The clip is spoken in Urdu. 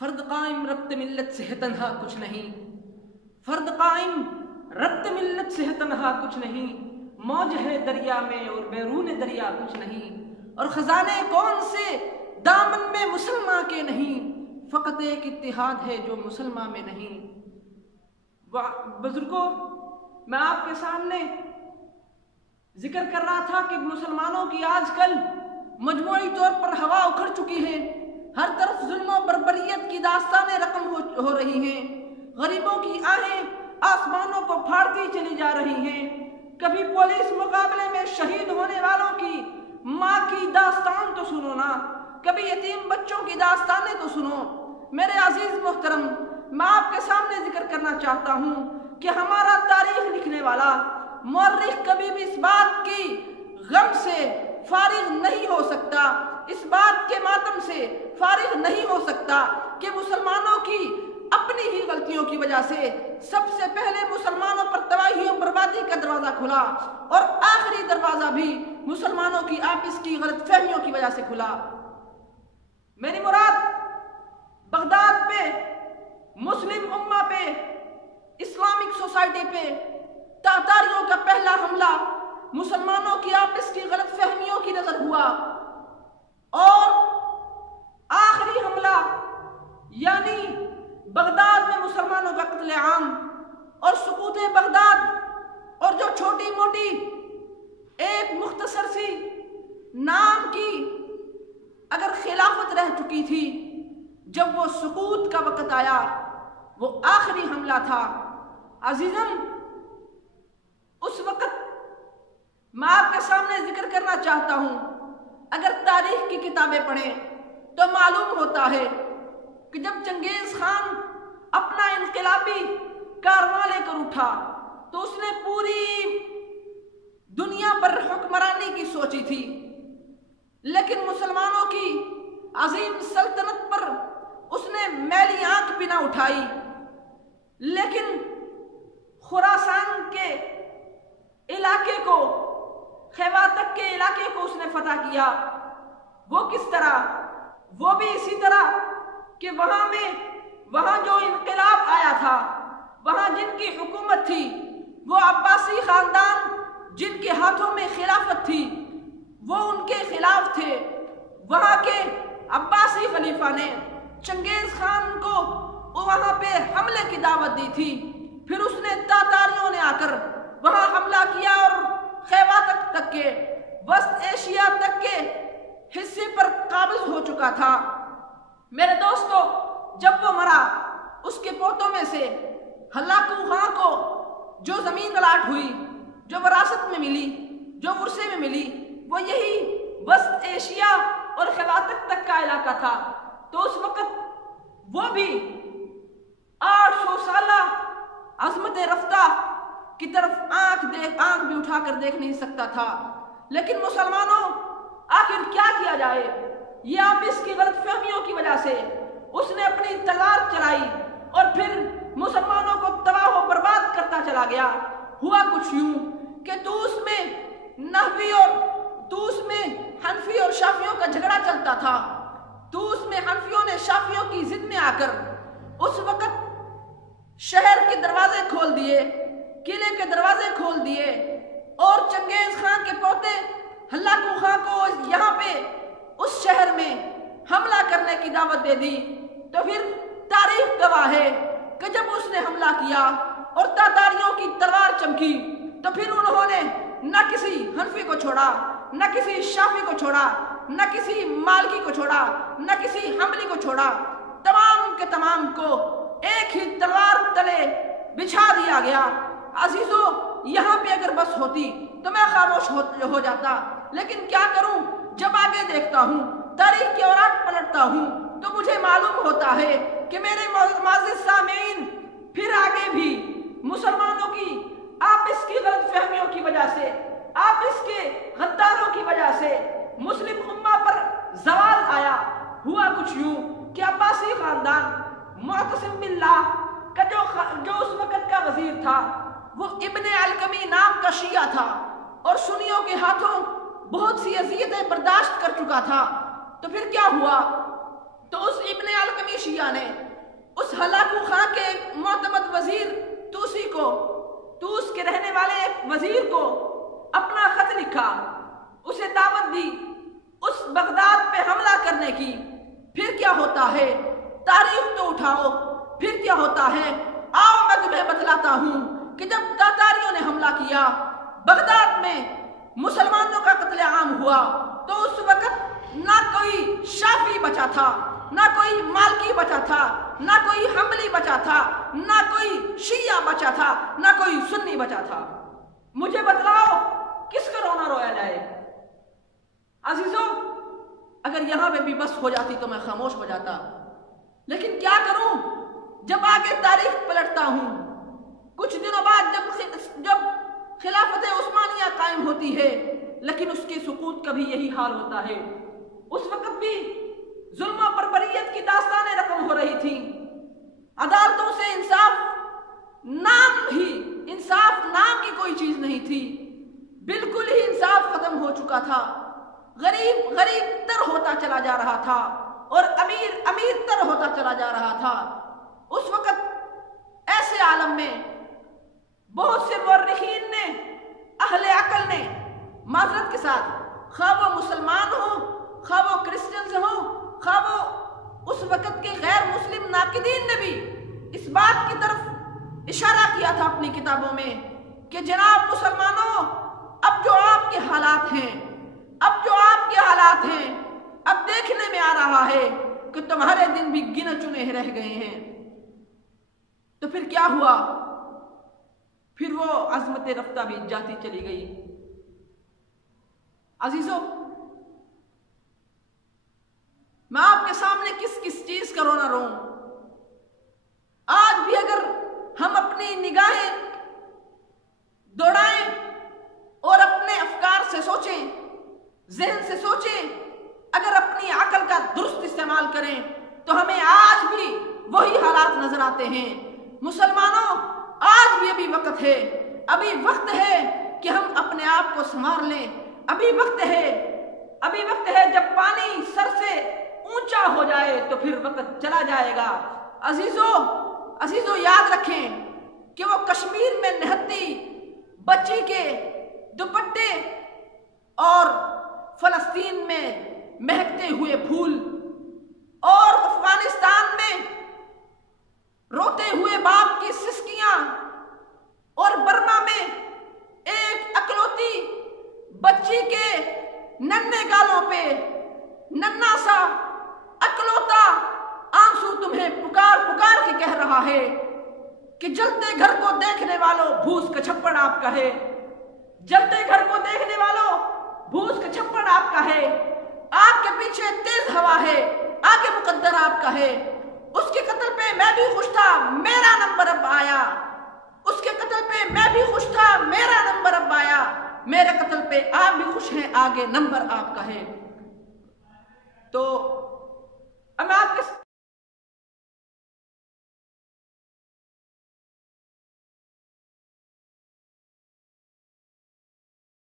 فرد قائم ربط ملت سے ہے تنہا کچھ نہیں، فرد قائم ربط ملت سے ہے تنہا کچھ نہیں، موج ہے دریا میں اور بیرون دریا کچھ نہیں، اور خزانے کون سے دامن میں مسلمان کے نہیں، فقط ایک اتحاد ہے جو مسلمان میں نہیں۔ بزرگوں، میں آپ کے سامنے ذکر کر رہا تھا کہ مسلمانوں کی آج کل مجموعی طور پر ہوا اکھڑ چکی ہے، ہر طرف ظلم و بربریت کی داستانیں رقم ہو رہی ہیں، غریبوں کی آہیں آسمانوں کو پھاڑتی چلی جا رہی ہیں۔ کبھی پولیس مقابلے میں شہید ہونے والوں کی ماں کی داستان تو سنو نا، کبھی یتیم بچوں کی داستانیں تو سنو۔ میرے عزیز محترم، میں آپ کے سامنے ذکر کرنا چاہتا ہوں کہ ہمارا تاریخ لکھنے والا مورخ کبھی بھی اس بات کی غم سے فارغ نہیں ہو سکتا، اس بات کے ماتم سے فارغ نہیں ہو سکتا کہ مسلمانوں کی اپنی ہی غلطیوں کی وجہ سے سب سے پہلے مسلمانوں پر تباہی و بربادی کا دروازہ کھلا، اور آخری دروازہ بھی مسلمانوں کی آپس کی غلط فہمیوں کی وجہ سے کھلا۔ میری مراد بغداد پہ، مسلم امہ پہ، اسلامک سوسائٹی پہ تاتاریوں کا پہلا حملہ مسلمانوں کی آپس کی غلط فہمیوں کی نظر ہوا، اور آخری حملہ یعنی بغداد میں مسلمانوں کا قتل عام اور سقوط بغداد، اور جو چھوٹی موٹی ایک مختصر سی نام کی اگر خلافت رہ چکی تھی، جب وہ سقوط کا وقت آیا وہ آخری حملہ تھا۔ عزیزم، اس وقت میں آپ کے سامنے ذکر کرنا چاہتا ہوں، اگر تاریخ کی کتابیں پڑھیں تو معلوم ہوتا ہے کہ جب چنگیز خان اپنا انقلابی کارواں لے کر اٹھا تو اس نے پوری دنیا پر حکمرانی کی سوچی تھی، لیکن مسلمانوں کی عظیم سلطنت پر اس نے میلی آنکھ بھی نہ اٹھائی، لیکن خراسان کے علاقے کو، خیبر کے علاقے کو اس نے فتح کیا۔ وہ کس طرح؟ وہ بھی اسی طرح کہ وہاں جو انقلاب آیا تھا، وہاں جن کی حکومت تھی وہ عباسی خاندان، جن کے ہاتھوں میں خلافت تھی وہ ان کے خلاف تھے۔ وہاں کے عباسی خلیفہ نے چنگیز خان کو وہاں پہ حملے کی دعوت دی تھی، پھر اس نے تاتاریوں نے آ کر وہاں حملہ کیا اور خیبر تک کے وسط ایشیا تک کے حصے پر قابض ہو چکا تھا۔ میرے دوستو، جب وہ مرا، اس کے پوتوں میں سے ہلاکو خان کو جو زمین الاٹ ہوئی، جو وراثت میں ملی، جو ورثے میں ملی، وہ یہی وسط ایشیا اور خیبر تک کا علاقہ تھا۔ تو اس وقت وہ بھی 800 سالہ عظمت رفتہ کی طرف آنکھ بھی اٹھا کر دیکھ نہیں سکتا تھا۔ لیکن مسلمانوں، آخر کیا کیا جائے؟ یہ آپس کی غلط فہمیوں کی وجہ سے اس نے اپنی تلوار چلائی اور پھر مسلمانوں کو تباہ و برباد کرتا چلا گیا۔ ہوا کچھ یوں کہ توس میں حنفی اور شافیوں کا جھگڑا چلتا تھا۔ توس میں حنفیوں نے شافیوں کی ضد میں آ کر اس وقت شہر کے دروازے کھول دیے، قلعے کے دروازے کھول دیے، اور چنگیز خان کے پوتے ہلاکو خان کو یہاں پہ اس شہر میں حملہ کرنے کی دعوت دے دی۔ تو پھر تاریخ گواہ ہے کہ جب اس نے حملہ کیا اور تاتاریوں کی تلوار چمکی تو پھر انہوں نے نہ کسی حنفی کو چھوڑا، نہ کسی شافی کو چھوڑا، نہ کسی مالکی کو چھوڑا، نہ کسی حنبلی کو چھوڑا، تمام کے تمام کو ایک ہی تلوار تلے بچھا دیا گیا۔ عزیزو، یہاں پہ اگر بس ہوتی تو میں خاموش ہو جاتا، لیکن کیا کروں؟ جب آگے دیکھتا ہوں، تاریخ کے اوراق پلٹتا ہوں، تو مجھے معلوم ہوتا ہے کہ میرے معزز سامعین، پھر آگے بھی مسلمانوں کی آپس کی غلط فہمیوں کی وجہ سے، آپس کے غداروں کی وجہ سے مسلم امہ پر زوال آیا۔ ہوا کچھ یوں کہ عباسی خاندان معتصم باللہ کا جو اس وقت کا وزیر تھا، وہ ابن علقمی نام کا شیعہ تھا اور سنیوں کے ہاتھوں بہت سی اذیتیں برداشت کر چکا تھا۔ تو پھر کیا ہوا؟ تو اس ابن علقمی شیعہ نے اس ہلاکو خاں کے ایک معتمد وزیر توس کے رہنے والے ایک وزیر کو اپنا خط لکھا، اسے دعوت دی اس بغداد پہ حملہ کرنے کی۔ پھر کیا ہوتا ہے؟ تاریخ تو اٹھاؤ، پھر کیا ہوتا ہے؟ آؤ میں تمہیں بتلاتا ہوں کہ جب تاتاریوں نے حملہ کیا، بغداد میں مسلمانوں کا قتل عام ہوا، تو اس وقت نہ کوئی شافعی بچا تھا، نہ کوئی مالکی بچا تھا، نہ کوئی حنبلی بچا تھا، نہ کوئی شیعہ بچا تھا، نہ کوئی سنی بچا تھا۔ مجھے بتلاؤ کس کا رونا رویا جائے؟ عزیزوں، اگر یہاں پہ بھی بس ہو جاتی تو میں خاموش ہو جاتا، لیکن کیا کروں؟ جب آگے تاریخ پلٹتا ہوں، کچھ دنوں بعد جب خلافت عثمانیہ قائم ہوتی ہے، لیکن اس کے سقوط کا بھی یہی حال ہوتا ہے۔ اس وقت بھی ظلم و بربریت کی داستانیں رقم ہو رہی تھیں، عدالتوں سے انصاف نام کی کوئی چیز نہیں تھی، بالکل ہی انصاف ختم ہو چکا تھا، غریب تر ہوتا چلا جا رہا تھا اور امیر تر ہوتا چلا جا رہا تھا۔ اس وقت ایسے عالم میں بہت سے مورخین نے، اہل عقل نے، معذرت کے ساتھ، خواہ وہ مسلمان ہوں، خواہ وہ کرسچنز ہوں، خواہ وہ اس وقت کے غیر مسلم ناقدین نے بھی اس بات کی طرف اشارہ کیا تھا اپنی کتابوں میں کہ جناب مسلمانوں، اب جو آپ کے حالات ہیں، اب دیکھنے میں آ رہا ہے کہ تمہارے دن بھی گنے چنے رہ گئے ہیں۔ تو پھر کیا ہوا؟ پھر وہ عظمت رفتہ بھی جاتی چلی گئی۔ عزیزوں، میں آپ کے سامنے کس چیز کا رونا روں؟ آج بھی اگر ہم اپنی نگاہیں دوڑائیں اور اپنے افکار سے سوچیں، ذہن سے سوچیں، اگر اپنی عقل کا درست استعمال کریں تو ہمیں آج بھی وہی حالات نظر آتے ہیں۔ مسلمانوں، آج بھی ابھی وقت ہے کہ ہم اپنے آپ کو سنوار لیں۔ ابھی وقت ہے جب پانی سر سے اونچا ہو جائے تو پھر وقت چلا جائے گا۔ عزیزوں یاد رکھیں کہ وہ کشمیر میں نہتی بچی کے دوپٹے اور فلسطین میں مہکتے ہوئے پھول اور افغانستان میں روتے ہوئے باپ کی سسکیاں اور برما میں ایک اکلوتی بچی کے ننھے گالوں پہ ننھا سا اکلوتا آنسو تمہیں پکار کے کہہ رہا ہے کہ جلتے گھر کو دیکھنے والوں بھوس کا چھپڑ آپ کا ہے، جلتے گھر کو دیکھنے والوں بھوس کا چھپڑ آپ کا ہے، آگ کے پیچھے تیز ہوا ہے، آگے مقدر آپ کا ہے۔ اس کے قتل پہ میں بھی خوش تھا، میرا نمبر اب آیا۔ اس کے قتل پہ میں بھی خوش تھا، میرا نمبر اب آیا۔ میرے قتل پہ آپ بھی خوش ہیں، آگے نمبر آپ کا ہے۔ تو